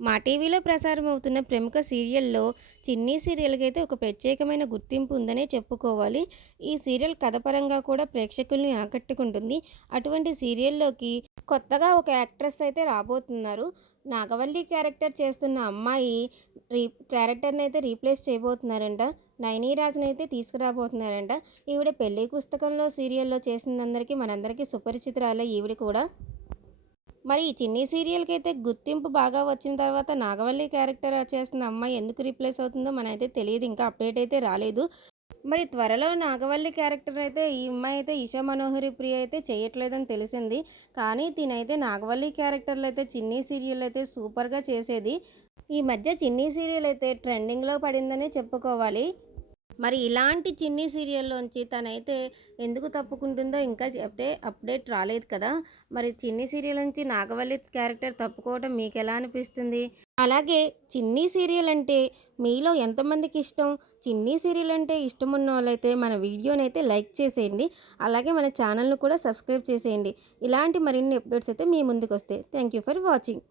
మా టీవీలో ప్రసారం అవుతున్న ప్రముఖ సీరియల్‌లో 'చిన్ని' సీరియల్‌కైతే ఒక ప్రత్యేకమైన గుర్తింపు ఉందనే చెప్పుకోవాలి. ఈ సీరియల్ కథ పరంగా కూడా ప్రేక్షకుల్ని ఆకట్టుకుంటుంది. అటువంటి సీరియల్‌లోకి కొత్తగా ఒక యాక్ట్రెస్ అయితే రాబోతున్నారు. నాగవల్లి క్యారెక్టర్ చేస్తున్న అమ్మాయి రీ క్యారెక్టర్‌నైతే రీప్లేస్ చేయబోతున్నారంట. నయని రాజునైతే తీసుకురాబోతున్నారంట. ఈవిడ 'పెళ్లి పుస్తకంలో' సీరియల్‌లో చేసిందందరికీ మనందరికీ సుపరిచితురాలే ఈవిడ కూడా. మరి ఈ 'చిన్ని' సీరియల్‌కైతే గుర్తింపు బాగా వచ్చిన తర్వాత నాగవల్లి క్యారెక్టర్ చేసిన అమ్మాయి ఎందుకు రీప్లేస్ అవుతుందో మనైతే తెలీదు. ఇంకా అప్డేట్ అయితే రాలేదు. మరి త్వరలో నాగవల్లి క్యారెక్టర్ అయితే ఈ అమ్మాయి అయితే ఈషా మనోహరి ప్రియ అయితే చేయట్లేదని తెలిసింది. కానీ తినైతే నాగవల్లి క్యారెక్టర్‌లో అయితే 'చిన్ని' సీరియల్ అయితే సూపర్‌గా చేసేది. ఈ మధ్య 'చిన్ని' సీరియల్ అయితే ట్రెండింగ్‌లో పడిందనే చెప్పుకోవాలి. మరి ఇలాంటి 'చిన్ని' సీరియల్‌లోంచి తనైతే ఎందుకు తప్పుకుంటుందో ఇంకా చెప్తే అప్డేట్ రాలేదు కదా! మరి 'చిన్ని' సీరియల్ నుంచి నాగవల్లి క్యారెక్టర్ తప్పుకోవడం మీకెలా అనిపిస్తుంది? అలాగే 'చిన్ని' సీరియల్ అంటే మీలో ఎంతమందికి ఇష్టం? 'చిన్ని' సీరియల్ అంటే ఇష్టమున్నోళ్ళైతే మన వీడియోనైతే లైక్ చేసేయండి. అలాగే మన ఛానల్‌ను కూడా సబ్స్క్రైబ్ చేసేయండి. ఇలాంటి మరిన్ని అప్డేట్స్ అయితే మీ ముందుకొస్తాయి. Thank you for watching.